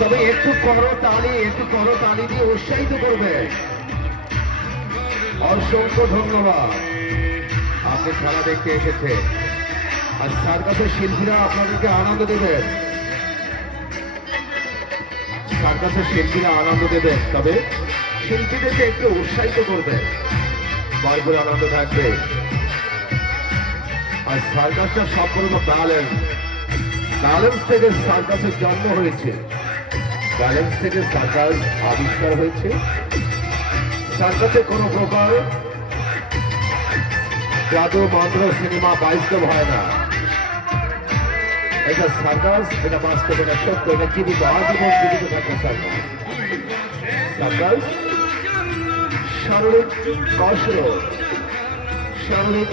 তবে একটু করো তালি একটু করো তালি দিয়ে উৎসাহিত করবে অসংখ্য ধন্যবাদ আপনি খেলা দেখতে এসেছে। আর সার্কাসের শিল্পীরা আপনাদেরকে আনন্দ দেবেন। সার্কাসের শিল্পীরা আনন্দ দেবেন তবে শিল্পীদেরকে একটু উৎসাহিত করবে। ভরপুর আনন্দ থাকবে। আর সার্কাসটা সম্পূর্ণ ব্যালেন্স। ব্যালেন্স থেকে সার্কাসের জন্ম হয়েছে। ব্যালেন্স থেকে সার্কাস আবিষ্কার হয়েছে। সার্কাসে কোনো প্রকার জাদু, মন্ত্র, সিনেমা বাস্তব হয় না। এটা সার্কাস এটা বাস্তব এটা সত্য এটা জীবিত আজীবন জীবিত থাকবে সার্কাস সার্কাস শারীরিক কসরত শারীরিক